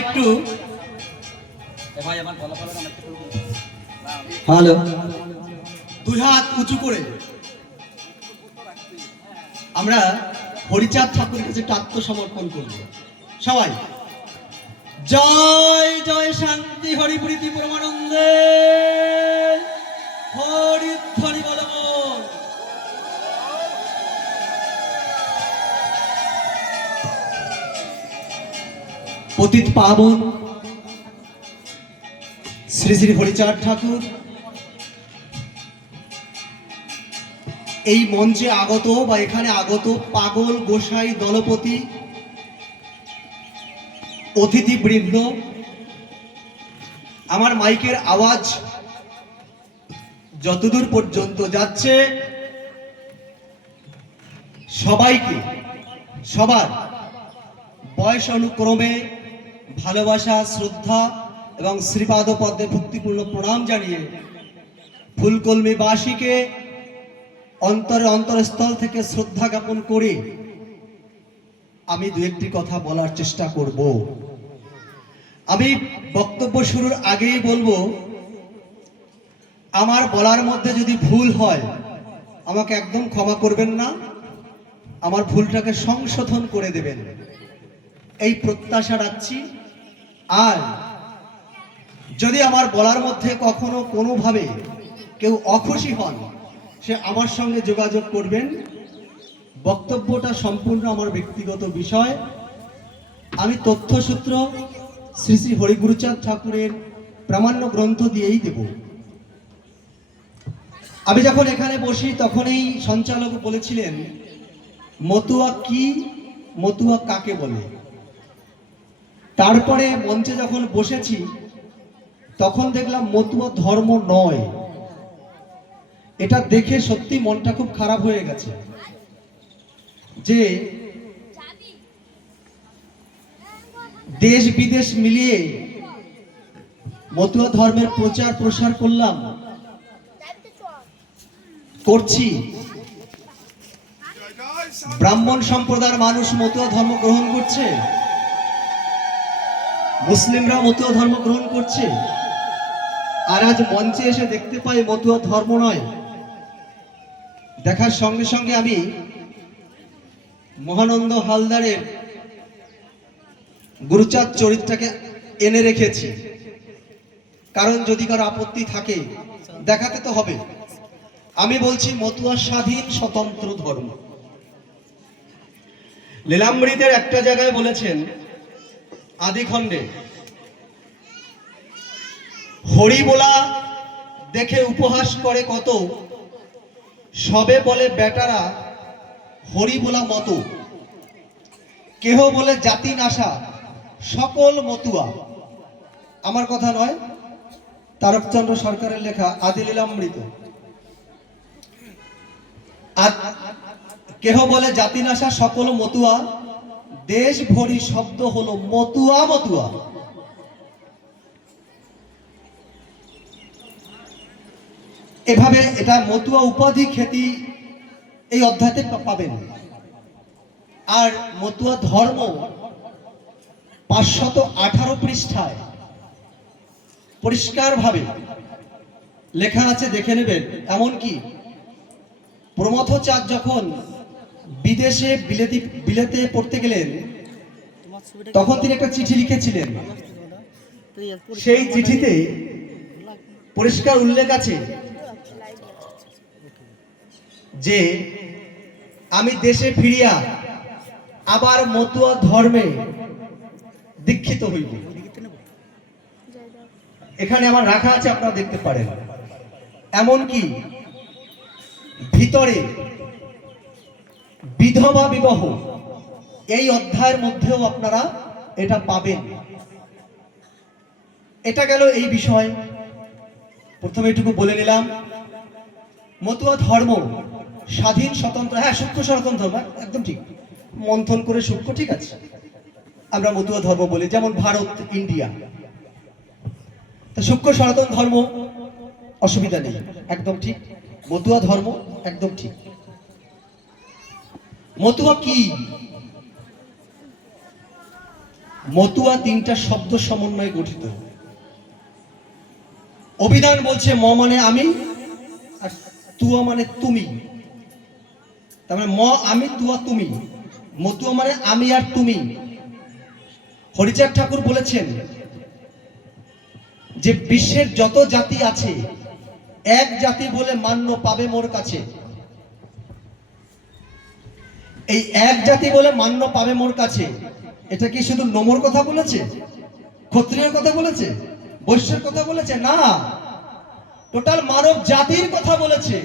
একটু হ্যালো, দুই হাত উঁচু করে আমরা হরিচাঁদ ঠাকুরের কাছে একটু আত্মসমর্পণ করব। সবাই জয় জয় শান্তি হরিপ্রীতি পরমানন্দে হরিধ্বনি বলব। পতিত পাবন শ্রী শ্রী হরিচাঁদ ঠাকুর এই মঞ্চে আগত বা এখানে আগত পাগল গোসাই দলপতি অতিথিবৃন্দ, আমার মাইকের আওয়াজ যতদূর পর্যন্ত যাচ্ছে সবাইকে সবার বয়স অনুক্রমে ভালোবাসা, শ্রদ্ধা এবং শ্রীপাদ পদ্মে ভক্তিপূর্ণ প্রণাম জানিয়ে ফুলকলমিবাসীকে অন্তরস্থল থেকে শ্রদ্ধা জ্ঞাপন করে আমি দু একটি কথা বলার চেষ্টা করব। আমি বক্তব্য শুরুর আগেই বলবো, আমার বলার মধ্যে যদি ভুল হয় আমাকে একদম ক্ষমা করবেন না, আমার ভুলটাকে সংশোধন করে দেবেন এই প্রত্যাশা রাখছি। আর যদি আমার বলার মধ্যে কখনো কোনোভাবে কেউ অখুশি হন, সে আমার সঙ্গে যোগাযোগ করবেন। বক্তব্যটা সম্পূর্ণ আমার ব্যক্তিগত বিষয়। আমি তথ্যসূত্র শ্রী শ্রী হরিগুরুচাঁদ ঠাকুরের প্রামাণ্য গ্রন্থ দিয়েই দেব। আমি যখন এখানে বসি তখনই সঞ্চালক বলেছিলেন মতুয়া কি, মতুয়া কাকে বলে। তারপরে মঞ্চে যখন বসেছি তখন দেখলাম মতুয়া ধর্ম নয়। এটা দেখে সত্যি মনটা খুব খারাপ হয়ে গেছে যে দেশ বিদেশ মিলিয়ে মতুয়া ধর্মের প্রচার প্রসার করছি। ব্রাহ্মণ সম্প্রদায়ের মানুষ মতুয়া ধর্ম গ্রহণ করছে, মুসলিমরা মতুয়া ধর্ম গ্রহণ করছে, আর আজ মঞ্চে এসে দেখতে পাই মতুয়া ধর্ম নয়। দেখার সঙ্গে সঙ্গে আমি মহানন্দ হালদারের গুরুচাঁদ চরিত্রটাকে এনে রেখেছি, কারণ যদি কারো আপত্তি থাকে দেখাতে তো হবে। আমি বলছি মতুয়া স্বাধীন স্বতন্ত্র ধর্ম। লীলামৃতের একটা জায়গায় বলেছেন আদিখণ্ডে, হরি বলা দেখে উপহাস করে কত, সবে বলে বেটারা হরি বলা মতো, কেহ বলে জাতি নাশা সকল মতুয়া। আমার কথা নয়, তারকচন্দ্র সরকারের লেখা আদি লীলামৃত। কেহ বলে জাতি নাশা সকল মতুয়া, দেশ ভরি শব্দ হলো মতুয়া মতুয়া। এভাবে এটা মতুয়া উপাধি খ্যাতি এই অধ্যায়তে পাবেন। আর মতুয়া ধর্ম 518 পৃষ্ঠায় পরিষ্কারভাবে লেখা আছে, দেখে নেবেন। এমনকি প্রমথচাঁদ যখন বিদেশে বিলেতে পড়তে গেলেন তখন তিনি একটা চিঠি লিখেছিলেন। সেই চিঠিতে পরিষ্কার উল্লেখ আছে যে আমি দেশে ফিরিয়া আবার মতুয়া ধর্মে দীক্ষিত হইব। এখানে আমার রাখা আছে, আপনারা দেখতে পারেন। এমনকি ভিতরে বিধবা বিবাহ এই অধ্যায়ের মধ্যেও আপনারা এটা পাবেন। এটা গেল এই বিষয়। প্রথমে এটুকু বলে নিলাম, মতুয়া ধর্ম স্বাধীন স্বতন্ত্র। হ্যাঁ, সূক্ষ্ম সনাতন ধর্ম একদম ঠিক, মন্থন করে সূক্ষ্ম, ঠিক আছে। আমরা মতুয়া ধর্ম বলি, যেমন ভারত, ইন্ডিয়া। তা সূক্ষ্ম সনাতন ধর্ম অসুবিধা নেই, একদম ঠিক। মতুয়া ধর্ম একদম ঠিক। মতুয়া কি? মতুয়া তিনটা শব্দ সমন্বয়ে গঠিত। অভিধান বলছে ম মানে আমি, আর তুয়া মানে তুমি। তার মানে ম আমি, তুয়া তুমি। মতুয়া মানে আমি আর তুমি। হরিচাঁদ ঠাকুর বলেছেন যে বিশ্বের যত জাতি আছে এক জাতি বলে মান্য পাবে মোর কাছে। এই এক জাতি বলে মান্য পাবে মোর কাছে, এটা কি শুধু নমর কথা বলেছে, ক্ষত্রিয়ের কথা বলেছে, বৈশ্যের কথা বলেছে? না, টোটাল মানব জাতির কথা বলেছে।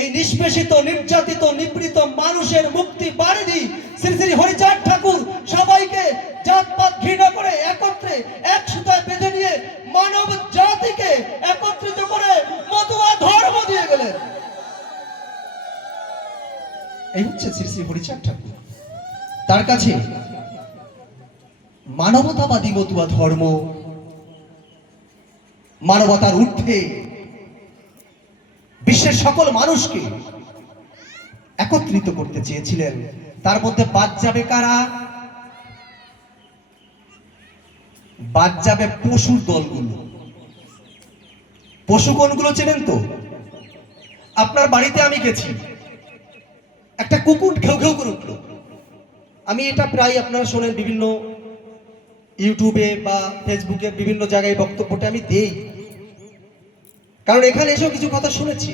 এই নিষ্পেষিত, নির্যাতিত, নিপীড়িত মানুষের মুক্তি বাড়ি শ্রী শ্রী হরিচাঁদ ঠাকুর সবাইকে জাতপাত ঘৃণা করে একত্রে এক সুতায় বেঁধে নিয়ে মানব জাতিকে একত্রিত করে মতুয়া ধর্ম দিয়ে গেলেন। এই হচ্ছে শ্রী শ্রী হরিচাঁদ ঠাকুর। তার কাছে মানবতাবাদী মতুয়া ধর্ম মানবতার ঊর্ধ্বে বিশ্বের সকল মানুষকে একত্রিত করতে চেয়েছিলেন। তার মধ্যে বাদ যাবে কারা? বাদ যাবে পশুর দলগুলো। পশু কোনগুলো চেনেন তো? আপনার বাড়িতে আমি গেছি, একটা কুকুর ঘেউ ঘেউ করে উঠলো। আমি এটা প্রায় আপনারা শোনেন বিভিন্ন ইউটিউবে বা ফেসবুকে বিভিন্ন জায়গায় বক্তব্যটা আমি দেই, কারণ এখানে এসেও কিছু কথা শুনেছি।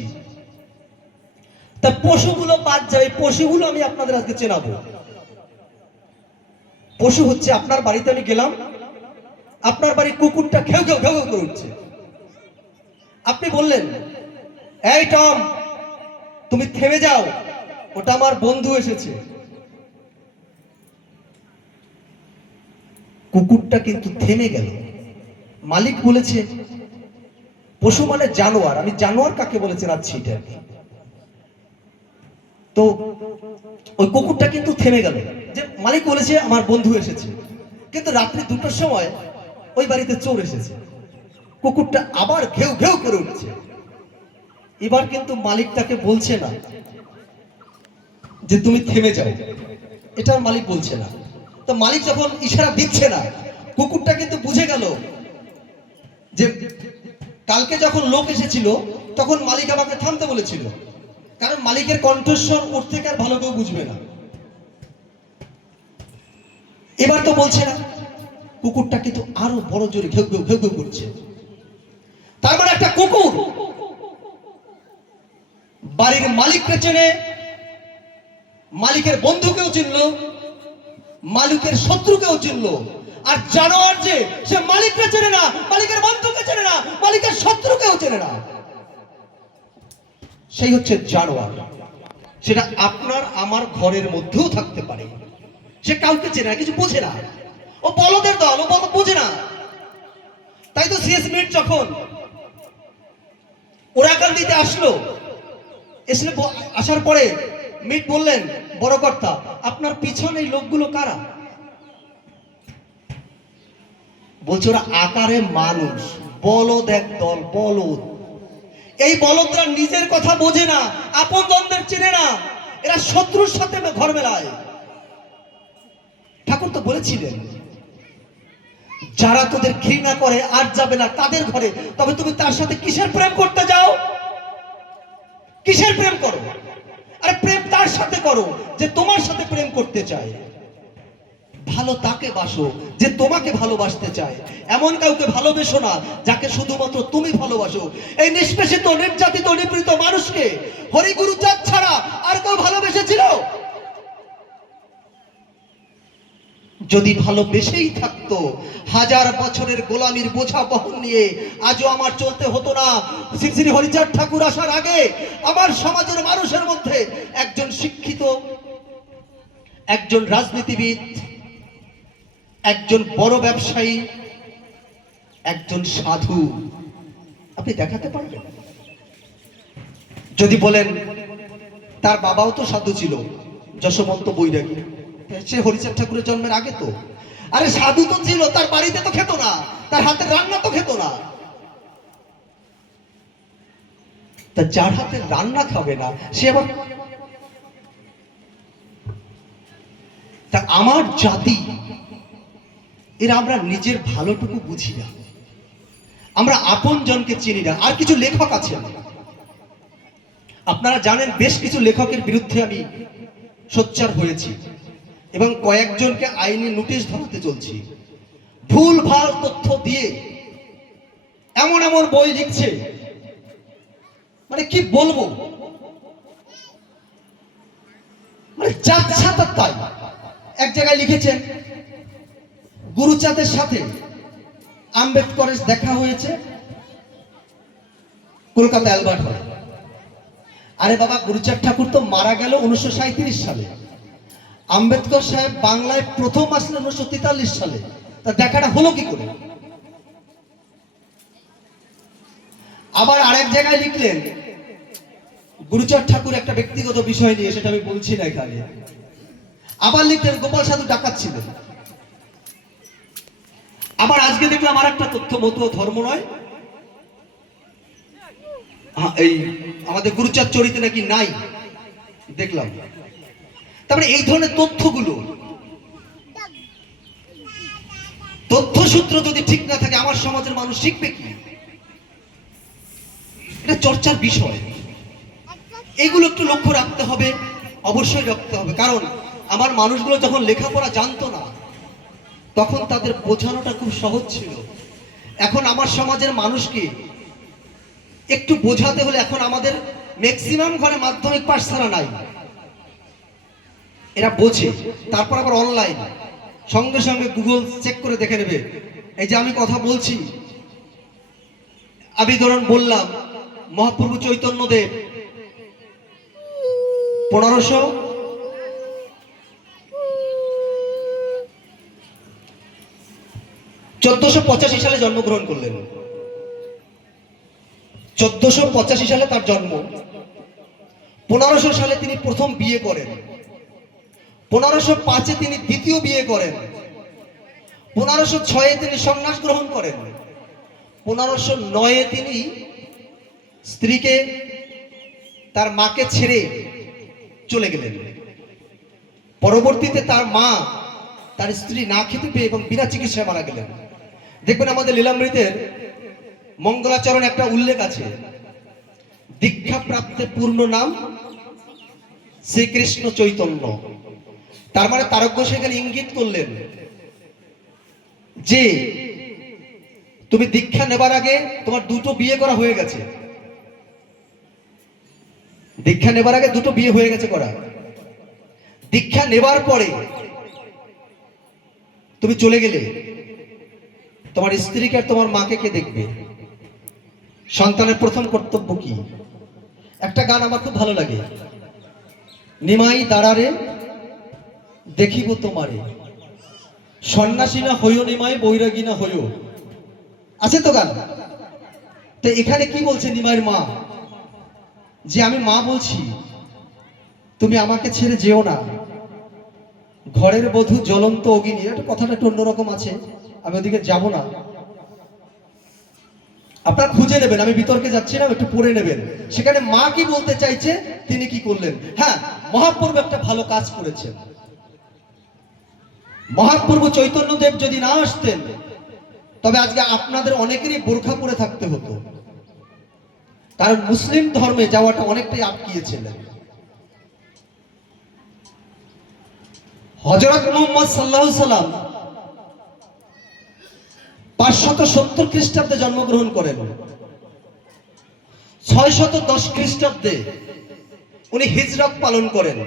তা পশুগুলো বাদ যাবে, পশুগুলো আমি আপনাদের আজকে চেনাবো। পশু হচ্ছে আপনার বাড়িতে আমি গেলাম, আপনার বাড়ির কুকুরটা ঘেউ ঘেউ ঘেউ ঘেউ করে উঠছে। আপনি বললেন, এই টম তুমি থেমে যাও, ওটা আমার বন্ধু এসেছে। কুকুরটা কিন্তু থেমে গেল। মালিক বলেছে, পশু মানে জানোয়ার, আমি জানোয়ার কাকে বলেছেন আজ সেটা আর কি। তো ওই কুকুরটা কিন্তু থেমে গেল, যে মালিক বলেছে আমার বন্ধু এসেছে। কিন্তু রাত্রি 2টার সময় ওই বাড়িতে চোর এসেছে, কুকুরটা আবার ঘেউ ঘেউ করে উঠছে। এবার কিন্তু মালিক তাকে বলছে না যে তুমি থেমে যাও, এটা মালিক বলছে না। তো মালিক যখন ইশারা দিচ্ছে না, কুকুরটা কিন্তু বুঝে গেল যে কালকে যখন লোক এসেছিল তখন মালিক আমাকে থামতে বলেছিল, কারণ মালিকের কণ্ঠস্বর ওর থেকে আর ভালো কেউ বুঝবে না। এবার তো বলছে না, কুকুরটা কিন্তু আরো বড় জোরে ঘেউ ঘেউ ঘেউ ঘেউ করছে। তার মানে একটা কুকুর বাড়ির মালিককে চেনে, মালিকের বন্ধুকেও চিনলো, মালিকের শত্রুকেও চিনলো। আর জানোয়ার যে, সে মালিককে চেনে না, মালিকের বন্ধুকে চেনে না, মালিকের শত্রুকেও চেনে না। সেই হচ্ছে জানোয়ার। সেটা আপনার আমার ঘরের মধ্যেও থাকতে পারে। সে কাউকে চেনে না, কিছু বোঝে না, ও বলদের দল, ও বলদ বোঝে না। তাই তো সিএস মিট যখন ওরাকাল দিতে আসলো, আসার পরে মিট বললেন, বড় কর্তা আপনার পিছনে এই লোকগুলো কারা? বলছে ওরা আকারে মানুষ, বলদ একদল, বলদ। এই বলদরা নিজের কথা বোঝে না, আপন দ্বন্দ্বের চেনে না, এরা শত্রুর সাথে ঘর মেলায়। ঠাকুর তো বলেছিলেন, যারা তোদের ঘৃণা করে আর যাবে না তাদের ঘরে, তবে তুমি তার সাথে কিসের প্রেম করতে যাও? কিসের প্রেম করো? আরে প্রেম তার সাথে করো যে তোমার সাথে প্রেম করতে চায়। ভালো তাকে বাসো যে তোমাকে ভালোবাসতে চায়। এমন কাউকে ভালোবেসো না যাকে শুধুমাত্র তুমি ভালোবাসো। এই নিষ্পেষিত, নির্যাতিত, নিপীড়িত মানুষকে হরিগুরু চাঁদ ছাড়া আর কেউ ভালোবেসেছিল? যদি ভালোবেসেই থাকতো, 1000 বছরের গোলামির বোঝা বহন নিয়ে আজও আমার চলতে হতো না। শ্রী শ্রী হরিচাঁদ ঠাকুর আসার আগে আমার সমাজের মানুষের মধ্যে একজন শিক্ষিত, একজন রাজনীতিবিদ, একজন বড় ব্যবসায়ী, একজন সাধু আপনি দেখাতে পারবেন? যদি বলেন তার বাবাও তো সাধু ছিল, যশবন্ত বৈরাগী, সে হরিচাঁদ ঠাকুরের জন্মের আগে তো। আরে সাধু তো ছিল, তার বাড়িতে তো খেত না, তার হাতের রান্না তো খেত না। তা যার হাতের রান্না খাবে না সে আবার, তা আমার জাতি এরা আমরা নিজের ভালোটুকু বুঝি না, আমরা আপন জনকে চিনি না। আর কিছু লেখক আছেন, আপনারা জানেন বেশ কিছু লেখকের বিরুদ্ধে আমি সোচ্চার হয়েছি এবং কয়েকজনকে আইনি নোটিশ ধরাতে চলছি। ভুল ভাল তথ্য দিয়ে এমন এমন বই লিখছে, মানে কি বলবো, মানে যাচ্ছা তাই। এক জায়গায় লিখেছেন গুরুচাঁদের সাথে আম্বেদকরের দেখা হয়েছে কলকাতা অ্যালবার্ট হলে। আরে বাবা, গুরুচাঁদ ঠাকুর তো মারা গেল 1937 সালে, আম্বেদকর সাহেব বাংলায় প্রথম আসলেন 1943 সালে, তা দেখাটা হলো কি করে? আবার আরেক জায়গায় লিখলেন গুরুচাঁদ ঠাকুর একটা ব্যক্তিগত বিষয় নিয়ে, সেটা আমি বলছি না এখানে। আবার লিখলেন গোপাল সাধু ডাকাত ছিলেন। আবার আজকে দেখলাম আর একটা তথ্য, মতুয়া ধর্ম নয়, এই আমাদের গুরুচাঁদ চরিত্রে নাকি নাই, দেখলাম। তারপরে এই ধরনের তথ্যগুলো, তথ্যসূত্র যদি ঠিক না থাকে আমার সমাজের মানুষ শিখবে কি? এটা চর্চার বিষয়, এগুলো একটু লক্ষ্য রাখতে হবে, অবশ্যই রাখতে হবে। কারণ আমার মানুষগুলো যখন লেখাপড়া জানতো না তখন তাদের বোঝানোটা খুব সহজ ছিল। এখন আমার সমাজের মানুষকে একটু বোঝাতে হলে এখন আমাদের ম্যাক্সিমাম ঘরে মাধ্যমিক পাস ছাড়া নাই। এরা বোঝে, তারপর আবার অনলাইন সঙ্গে সঙ্গে গুগল চেক করে দেখে নেবে। এই যে আমি কথা বলছি, আমি ধরুন বললাম মহাপ্রভু চৈতন্যদেব 1485 সালে জন্মগ্রহণ করলেন। 1485 সালে তার জন্ম। 1500 সালে তিনি প্রথম বিয়ে করেন, 1505-এ তিনি দ্বিতীয় বিয়ে করেন, 1506-এ তিনি সন্ন্যাস গ্রহণ করেন, 1509-এ তিনি স্ত্রীকে, তার মাকে ছেড়ে চলে গেলেন। পরবর্তীতে তার মা তার স্ত্রী না খেতে পেয়ে এবং বিনা চিকিৎসায় মারা গেলেন। দেখবেন আমাদের লীলামৃতের মঙ্গলাচরণ একটা উল্লেখ আছে, দীক্ষা প্রাপ্তের পূর্ণ নাম শ্রীকৃষ্ণ চৈতন্য। তার মানে তারক সেখানে ইঙ্গিত করলেন যে তুমি দীক্ষা নেবার আগে তোমার দুটো বিয়ে করা হয়ে গেছে, দীক্ষা নেবার আগে দুটো বিয়ে হয়ে গেছে করা। দীক্ষা নেবার পরে তুমি চলে গেলে তোমার স্ত্রীকে আর তোমার মাকে কে দেখবে? সন্তানের প্রথম কর্তব্য কি? একটা গান আমার খুব ভালো লাগে, নিমাই দাঁড়ারে দেখিব তোমারে, সন্ন্যাসী না হইও নিমাই, বৈরাগী না হইও। আছে তো গান? তো এখানে কি বলছে নিমাইয়ের মা, যে আমি মা বলছি তুমি আমাকে ছেড়ে যেও না, ঘরের বধূ জ্বলন্ত অগ্নি। এটা কথাটা একটু অন্যরকম আছে, আমি ওদিকে যাব না, আপনারা খুঁজে নেবেন, আমি বিতর্কে যাচ্ছি না, একটু পড়ে নেবেন সেখানে মা কি বলতে চাইছে, তিনি কি করলেন। হ্যাঁ, মহাপ্রভু একটা ভালো কাজ করেছেন। মহাপ্রভু চৈতন্যদেব যদি না আসতেন তবে আজকে আপনাদের অনেকেরই বোরখা পরে থাকতে হতো, কারণ মুসলিম ধর্মে যাওয়াটা অনেকটাই আটকিয়েছিলেন। হযরত মুহাম্মদ সাল্লাল্লাহু আলাইহি সাল্লাম 570 খ্রিস্টাব্দে জন্মগ্রহণ করেন, 610 খ্রিস্টাব্দে উনি হিজরত পালন করেন,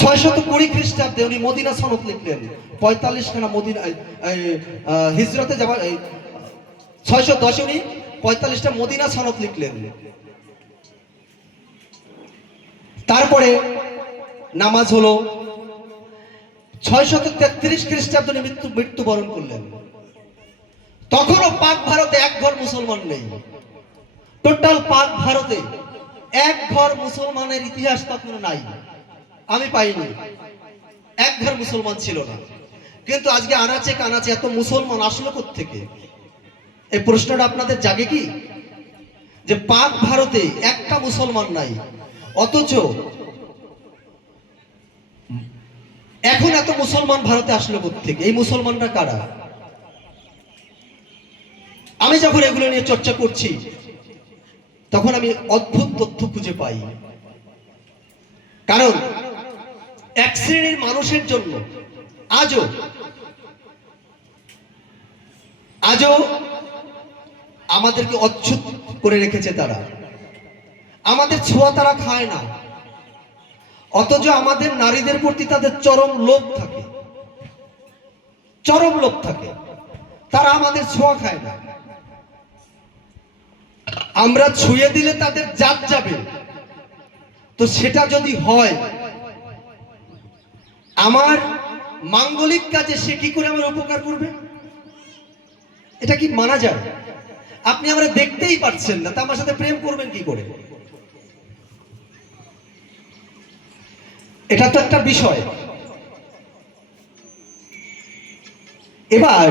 620 খ্রিস্টাব্দে উনি মদিনা সনদ লিখলেন। 45 খানা মদিনা হিজরতে যাওয়ার 610 উনি 45টা মদিনা সনদ লিখলেন। তারপরে নামাজ হলো, 633 খ্রিস্টাব্দে মৃত্যুবরণ করলেন। তখনও পাক ভারতে এক ঘর মুসলমান নেই, টোটাল পাক ভারতে এক ঘর মুসলমানের ইতিহাস তখন নাই, আমি পাইনি, এক ঘর মুসলমান ছিল না। কিন্তু আজকে আনাচে কানাচে এত মুসলমান আসলো কোত্থেকে? এই প্রশ্নটা আপনাদের জাগে কি, যে পাক ভারতে একটা মুসলমান নাই, অথচ এখন এত মুসলমান ভারতে আসলো কোত্থেকে? এই মুসলমানরা কারা? আমি যখন এগুলো নিয়ে চর্চা করছি তখন আমি অদ্ভুত তথ্য খুঁজে পাই। কারণ এক শ্রেণীর মানুষের জন্য আজও আমাদেরকে অচ্ছুত করে রেখেছে। তারা আমাদের ছোঁয়া তারা খায় না, অথচ আমাদের নারীদের প্রতি তাদের চরম লোভ থাকে, চরম লোভ থাকে। তারা আমাদের ছোঁয়া খায় না। আমরা ছুঁয়ে দিলে তাদের জাত যাবে। তো সেটা যদি হয়, আমার মাঙ্গলিক কাজে সে কি করে আমার উপকার করবে? এটা কি মানা যায়? আপনি আমরা দেখতেই পাচ্ছেন না, তা আমার সাথে প্রেম করবেন কি করে? এটা তো একটা বিষয়। এবার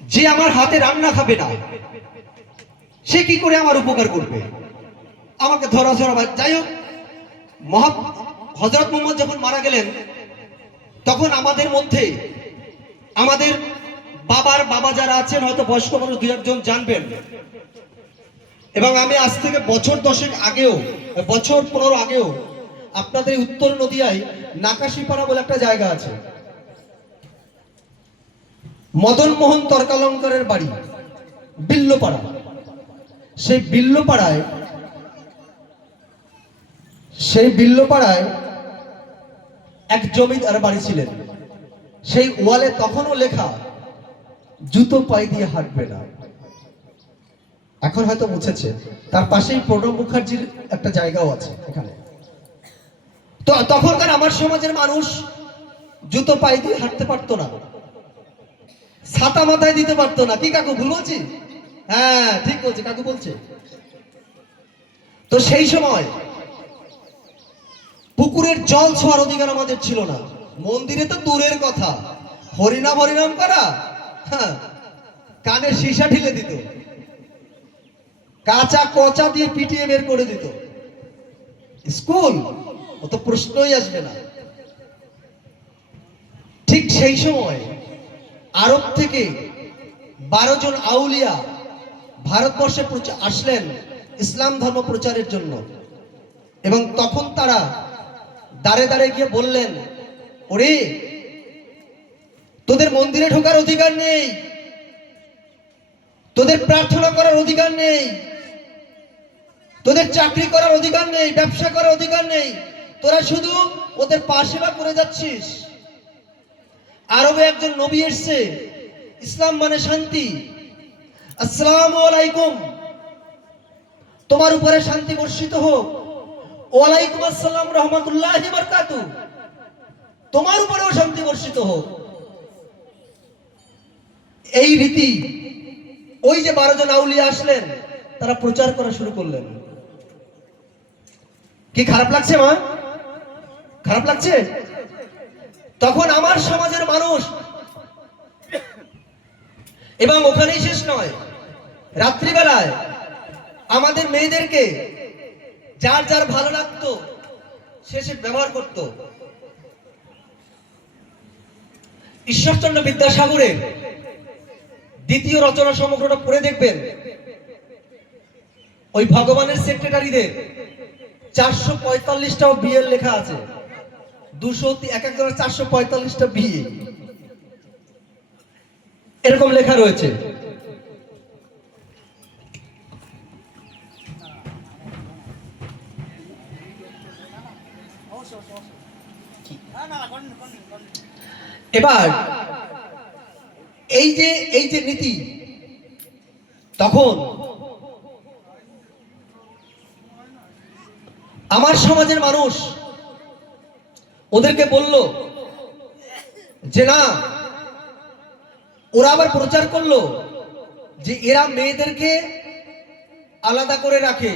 যে আমার হাতে রান্না খাবে না, সে কি করে আমার উপকার করবে? আমাকে ধরা ধরা। যাই হোক, হযরত মুহাম্মদ যখন মারা গেলেন তখন আমাদের মধ্যে আমাদের বাবার বাবা যারা আছেন, হয়তো বয়স্ক মানুষ দু একজন জানবেন, এবং আমি আজ থেকে বছর 10 আগেও, বছর 15 আগেও আপনাদের উত্তর নদিয়ায় নাকাশিপাড়া বলে একটা জায়গা আছে, মদন মোহন তর্কালঙ্কারের বাড়ি বিল্লপাড়া। সেই বিল্লপাড়ায় এক জমিদার বাড়ি ছিলেন। সেই ওয়ালে তখনও লেখা, জুতো পায়ে দিয়ে হাঁটবে না। এখন হয়তো মুছেছে। তার পাশেই প্রণব মুখার্জির একটা জায়গাও আছে এখানে। তো তখনকার আমার সমাজের মানুষ জুতো পায়ে দিয়ে হাঁটতে পারতো না, ছাতা মাথায় দিতে পারতো না। কি কাকু ভুল বলছি? হ্যাঁ ঠিক বলছে, কাকু বলছে। তো সেই সময় পুকুরের জল ছোঁয়ার অধিকার আমাদের ছিল না। মন্দিরে তো দূরের কথা, হরিনাম হরিনাম করা, হ্যাঁ, কানে সীসা ঢিলে দিত, কাঁচা কচা দিয়ে পিটিয়ে বের করে দিত। স্কুল ও তো প্রশ্নই আসবে না। ঠিক সেই সময় আরব থেকে 12 জন আউলিয়া ভারতবর্ষে আসলেন ইসলাম ধর্ম প্রচারের জন্য। এবং তখন তারা দাঁড়ে দাঁড়ে গিয়ে বললেন, ওরে তোদের মন্দিরে ঢোকার অধিকার নেই, তোদের প্রার্থনা করার অধিকার নেই, তোদের চাকরি করার অধিকার নেই, ব্যবসা করার অধিকার নেই, তোরা শুধু ওদের পা সেবা করে যাচ্ছিস। আরবে একজন নবী এসছে, ইসলাম মানে শান্তি, আসসালামু আলাইকুম, তোমার উপরে শান্তি বর্ষিত হোক, ওয়ালাইকুম আসসালাম রহমাতুল্লাহি বারাকাতু, তোমার উপরেও শান্তি বর্ষিত হোক। এই রীতি ওই যে 12 জন আউলিয়া আসলেন, তারা প্রচার করা শুরু করলেন। কি খারাপ লাগছে মা? খারাপ লাগছে? তখন আমার সমাজের মানুষ, এবং ওখানেই শেষ নয়, রাত্রিবেলায় আমাদের মেয়েদেরকে যার যার ভালো লাগতো সে ব্যবহার করত। ঈশ্বরচন্দ্র বিদ্যাসাগরের দ্বিতীয় রচনা সমগ্রটা পড়ে দেখবেন, ওই ভগবানের সেক্রেটারিদের 445টাও বিয়ের লেখা আছে। 200 এক একজনের 445টা বিয়ে এরকম লেখা রয়েছে। এবার এই যে নীতি, তখন আমার সমাজের মানুষ ওদেরকে বলল যে না, ওরা আবার প্রচার করলো যে এরা মেয়েদেরকে আলাদা করে রাখে,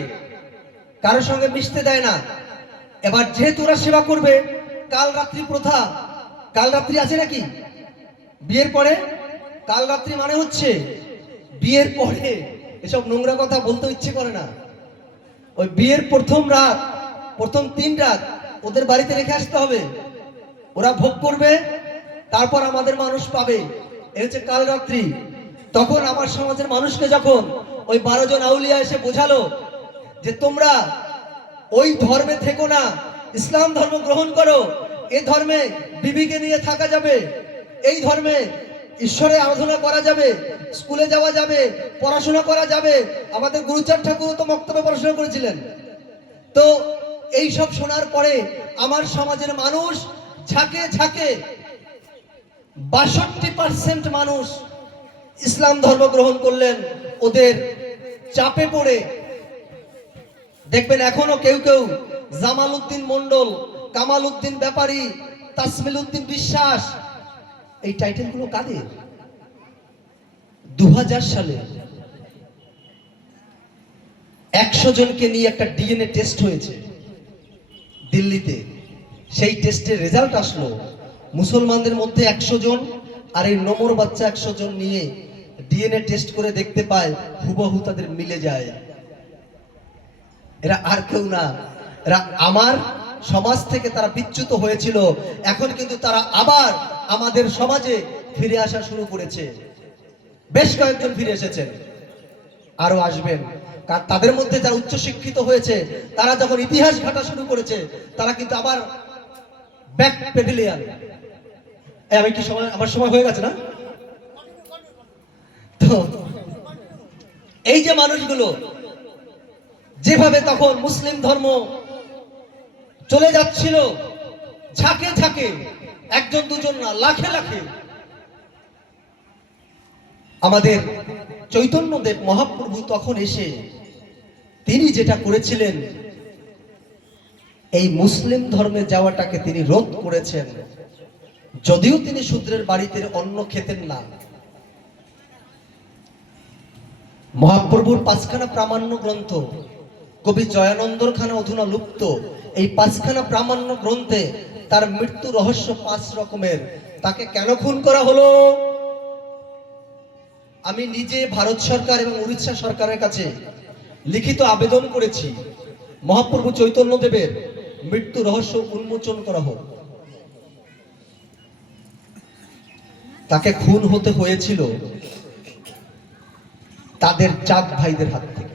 কারোর সঙ্গে মিশতে দেয় না। এবার যেহেতু ওরা সেবা করবে, কাল রাত্রি প্রথা, কাল রাত্রি আছে নাকি বিয়ের পরে? কাল রাত্রি মানে হচ্ছে বিয়ের পরে। এসব নোংরা কথা বলতে ইচ্ছে করে না। ওই বিয়ের প্রথম রাত, প্রথম 3 রাত ওদের বাড়িতে রেখে আসতে হবে, ওরা ভোগ করবে, তারপর আমাদের মানুষ পাবে। এ হচ্ছে কাল রাত্রি। তখন আমার সমাজের মানুষকে যখন ওই 12 জন আউলিয়া এসে বোঝালো যে তোমরা ওই ধর্মে থেকো না, ইসলাম ধর্ম গ্রহণ করো, এই ধর্মে বিবিকে নিয়ে থাকা যাবে, এই ধর্মে ঈশ্বরের আরাধনা করা যাবে, স্কুলে যাওয়া যাবে, পড়াশোনা করা যাবে। আমাদের গুরুচাঁদ ঠাকুর তো মক্তবে পড়াশোনা করেছিলেন। তো এই সব শোনার পরে আমার সমাজের মানুষ ঝাঁকে ঝাঁকে 62% মানুষ ইসলাম ধর্ম গ্রহণ করলেন। ওদের চাপে পড়ে দেখবেন এখনো কেউ কেউ জামাল উদ্দিন মন্ডল, কামাল উদ্দিন ব্যাপারী, তাসমিল উদ্দিন বিশ্বাস, এই টাইটেলগুলো কাদের? 2000 সালে 100 জনকে নিয়ে একটা ডিএনএ টেস্ট হয়েছে দিল্লিতে। সেই টেস্টের রেজাল্ট আসলো মুসলমানদের মধ্যে 100 জন, আর এই নমর বাচ্চা 100 জন নিয়ে ডিএনএ টেস্ট করে দেখতে পায় হুবহু তাদের মিলে যায়। এরা আর কেউ না, এরা আমার সমাজ থেকে তারা বিচ্যুত হয়েছিল, এখন কিন্তু তারা আবার আমাদের সমাজে ফিরে আসা শুরু করেছে। বেশ কয়েকজন ফিরে এসেছেন, আরো আসবেন। কারণ তাদের মধ্যে যারা উচ্চশিক্ষিত হয়েছে তারা যখন ইতিহাস ঘাটা শুরু করেছে, তারা কিন্তু আবার ব্যাক প্যাভিলিয়ন। আমি কি সময়, আমার সময় হয়ে গেছে না? তো এই যে মানুষগুলো যেভাবে তখন মুসলিম ধর্ম চলে যাচ্ছিল ঝাঁকে ঝাঁকে, একজন দুজন না, লাখে লাখে, আমাদের চৈতন্যদেব মহাপ্রভু তখন এসে তিনি যেটা করেছিলেন, এই মুসলিম ধর্মে যাওয়াটাকে তিনি রোধ করেছেন। যদিও তিনি শূদ্রের বাড়িতে অন্ন খেতেন না, মহাপ্রভুর 5খানা প্রামাণ্য গ্রন্থ, কবি জয়ানন্দর খানা অধুনা লুপ্ত, এই 5খানা প্রামাণ্য গ্রন্থে তার মৃত্যু রহস্য 5 রকমের। তাকে কেন খুন করা হলো? আমি নিজে ভারত সরকার এবং উড়িষ্যা সরকারের কাছে লিখিত আবেদন করেছি, মহাপ্রভু চৈতন্যদেবের মৃত্যু রহস্য উন্মোচন করা হোক। তাকে খুন হতে হয়েছিল তাদের চাঁদ ভাইদের হাত থেকে।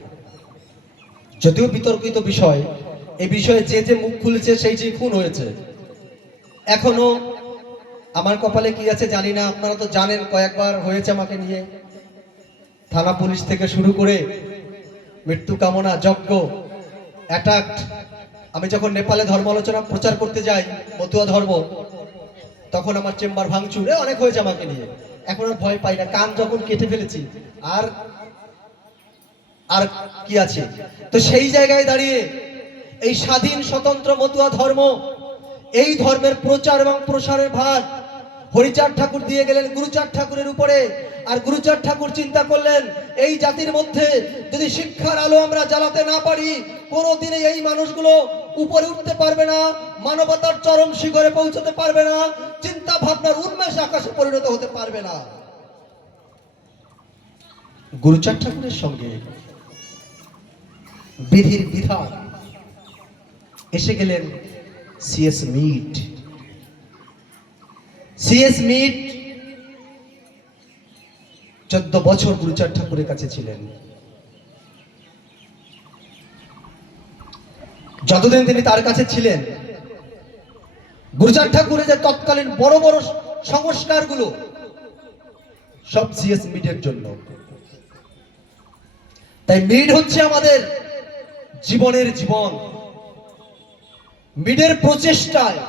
যদিও বিতর্কিত বিষয়, এই বিষয়ে যে যে মুখ খুলেছে সেই যে খুন হয়েছে। এখনো আমার কপালে কি আছে জানি না, আপনারা তো জানেন কয়েকবার হয়েছে আমাকে নিয়ে, থানা পুলিশ থেকে শুরু করে মৃত্যু কামনা যজ্ঞ, অ্যাটাক। আমি যখন নেপালে ধর্ম আলোচনা প্রচার করতে যাই, মতুয়া ধর্ম, তখন আমার চেম্বার ভাঙচুর, অনেক হয়েছে আমাকে নিয়ে। এখন আর ভয় পাই না, কান যখন কেটে ফেলেছি আর আর কি আছে। তো সেই জায়গায় দাঁড়িয়ে এই স্বাধীন স্বতন্ত্র মতুয়া ধর্ম, এই ধর্মের প্রচার এবং প্রসারের ভার হরিচাঁদ ঠাকুর দিয়ে গেলেন গুরুচাঁদ ঠাকুরের উপরে। আর গুরুচাঁদ ঠাকুর চিন্তা করলেন, এই জাতির মধ্যে যদি শিক্ষার আলো আমরা জ্বালাতে না পারি, কোনোদিনে এই মানুষগুলো উপরে উঠতে পারবে না, মানবতার চরম শিখরে পৌঁছতে পারবে না, চিন্তা ভাবনার উন্মেষ আকাশে পরিণত হতে পারবে না। গুরুচাঁদ ঠাকুরের সঙ্গে বিধির বিধান এসে গেলেন সিএস মিট। সিএস মিট 14 বছর গুরুচাঁদ ঠাকুরের কাছে ছিলেন। যতদিন তিনি তার কাছে ছিলেন, গুরুচাঁদ ঠাকুরের যে তৎকালীন বড় বড় সংস্কারগুলো সব সিএস মিটের জন্য। তাই মিট হচ্ছে আমাদের জীবনের জীবন। মিটের প্রচেষ্টায়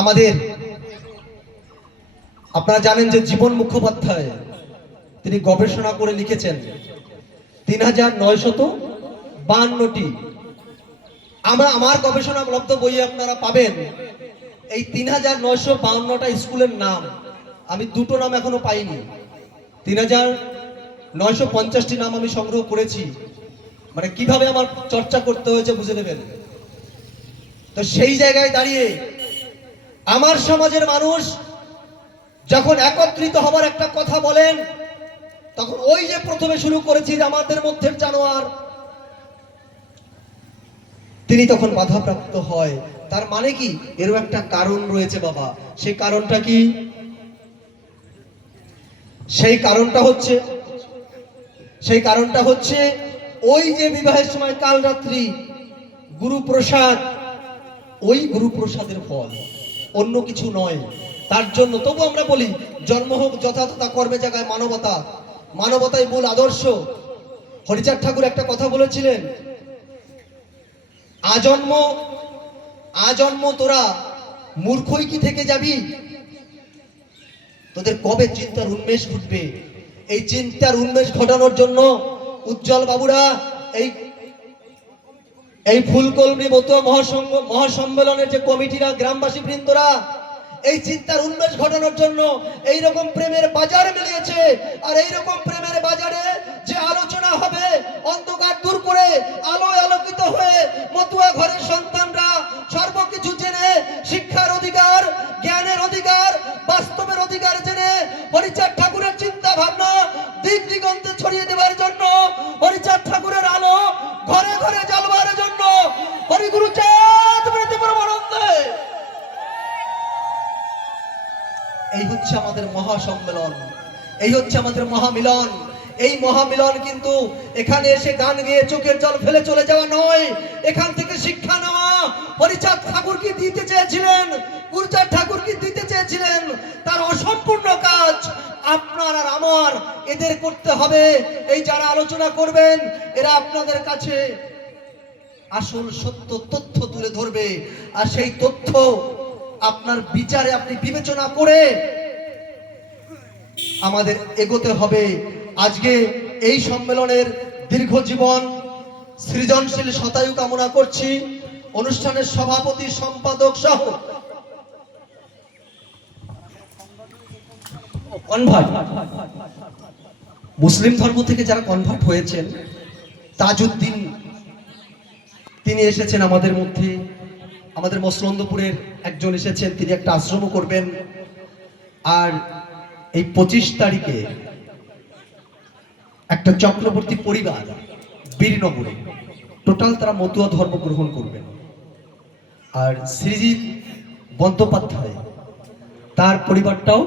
আমাদের, আপনারা জানেন যে জীবন মুখোপাধ্যায় তিনি গবেষণা করে লিখেছেন 3952টি। আমার গবেষণা লব্ধ বইয়ে আপনারা পাবেন এই 3952টা স্কুলের নাম। আমি দুটো নাম এখনো পাইনি, 3950টি নাম আমি সংগ্রহ করেছি। মানে কিভাবে আমার চর্চা করতে হয়েছে বুঝে নেবেন। তো সেই জায়গায় দাঁড়িয়ে আমার সমাজের মানুষ যখন একত্রিত হবার একটা কথা বলেন, তখন ওই যে প্রথমে শুরু করেছি আমাদের মধ্যে জানোয়ার, তিনি তখন বাধাপ্রাপ্ত হয়। তার মানে কি, এরও একটা কারণ রয়েছে বাবা। সেই কারণটা কি? সেই কারণটা হচ্ছে ওই যে বিবাহের সময় কাল রাত্রি গুরুপ্রসাদ, ওই গুরুপ্রসাদের ফল, অন্য কিছু নয়। তার জন্য তবু আমরা বলি, জন্ম হোক যথাযথা কর্মে জায়গায় মানবতা, মানবতাই মূল আদর্শ। হরিচাঁদ ঠাকুর একটা কথা বলেছিলেন, আজন্ম তোরা মূর্খই কি থেকে যাবি, তোদের কবে চিন্তার উন্মেষ ঘটবে? এই চিন্তার উন্মেষ ঘটানোর জন্য উজ্জ্বল বাবুরা এই ফুলকলমি মতুয়া মহাসম্মেলনের যে কমিটিরা, গ্রামবাসী বৃন্দরা, এই চিন্তার উন্মেষ ঘটানোর জন্য এইরকম প্রেমের বাজার মিলিয়েছে। আর এইরকম প্রেমের বাজারে যে আলোচনা হবে, অন্ধকার দূর করে আলোয় আলোকিত হয়ে মতুয়া ঘরের সন্তানরা সর্বকিছু জেনে, শিক্ষার অধিকার, জ্ঞানের অধিকার, বাস্তবের অধিকার জেনে হরিচাঁদ ঠাকুরের চিন্তা ভাবনা দিক দিগন্তে ছড়িয়ে দেওয়ার জন্য, হরিচাঁদ ঠাকুরের আলো ঘরে ঘরে জ্বলবার জন্য, হরিগুরু চাঁদ প্রীতি পরমানন্দে, এই হচ্ছে আমাদের মহাসম্মেলন, এই হচ্ছে আমাদের মহামিলন। এই মহামিলন কিন্তু এখানে এসে গান গেয়ে চোখের জল ফেলে চলে যাওয়া নয়, এখান থেকে শিক্ষা নেওয়া। হরিচাঁদ ঠাকুর কি দিতে চেয়েছিলেন, গুরুচাঁদ ঠাকুর কি দিতে চেয়েছিলেন, তার অসম্পূর্ণ কাজ আপনার আর আমার এদের করতে হবে। এই যারা আলোচনা করবেন, এরা আপনাদের কাছে আসল সত্য তথ্য তুলে ধরবে। আর সেই তথ্য আপনার বিচারে আপনি বিবেচনা করে আমাদের এগোতে হবে। আজকে এই সম্মেলনের দীর্ঘ জীবন, সৃজনশীল শতায়ু কামনা করছি। অনুষ্ঠানের সভাপতি, সম্পাদক সহ কনভার্ট, মুসলিম ধর্ম থেকে যারা কনভার্ট হয়েছেন, তাজউদ্দিন তিনি এসেছেন আমাদের মধ্যে। আমাদের মসলন্দপুরের একজন এসেছেন, তিনি একটা আশ্রমও করবেন। আর এই 25 তারিখে একটা চক্রবর্তী পরিবার বীরনগরে, টোটাল তারা মতুয়া ধর্ম গ্রহণ করবেন। আর শ্রীজিৎ বন্দ্যোপাধ্যায়, তার পরিবারটাও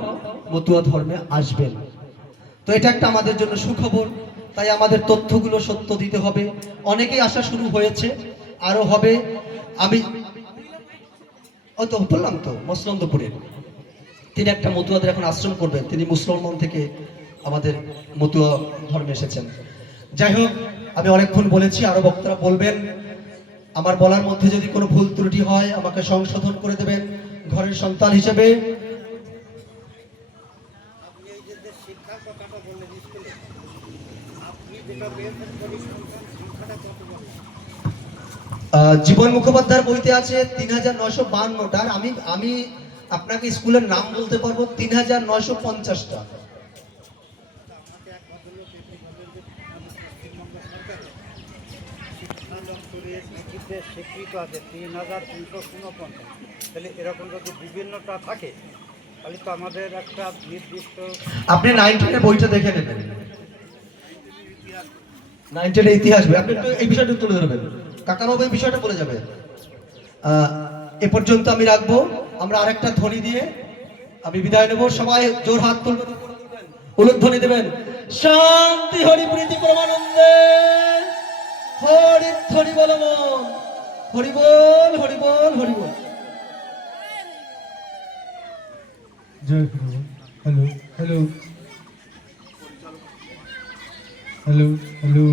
মতুয়া ধর্মে আসবেন। তো এটা একটা আমাদের জন্য সুখবর। তাই আমাদের তথ্যগুলো সত্য দিতে হবে। অনেকেই আসা শুরু হয়েছে, আরো হবে। আমি তো বললাম তো মসলন্দপুরের, তিনি একটা মতুয়াদের এখন আশ্রম করবেন। তিনি মুসলমান থেকে আমাদের মতুয়া ধর্মে এসেছেন। যাই হোক, আমি অনেকক্ষণ বলেছি, আরো বক্তারা বলবেন। আমার বলার মধ্যে যদি কোনো ভুল ত্রুটি হয় আমাকে সংশোধন করে দেবেন ঘরের সন্তান হিসেবে। জীবন মুখোপাধ্যায়ের বইতে আছে ৩৯৫২টার। আমি আপনাকে স্কুলের নাম বলতে পারবো ৩৯৫০টা। স্বীকৃত আছে ৩৩৪৯। তাহলে এরকম যদি বিভিন্নটা থাকে, তাহলে তো আমাদের একটা নির্দিষ্ট, আপনি 19-এর বইটা দেখে নেবেন, 19-এর ইতিহাস বই। আপনি একটু এই বিষয়টা তুলে ধরবেন, কাকাবাবু এই বিষয়টা বলে যাবে। এ পর্যন্ত আমি রাখবো। আমরা আরেকটা ধ্বনি দিয়ে আমি বিদায় নেব। সবাই জোর হাত তুলবেন, উলুধ্বনি দেবেন। শান্তি হরি প্রীতি পরমানন্দে, হরি ধ্বনি বল মন, হরি বল হরি বল হরি বল। জয় গুরু। Hello hello hello hello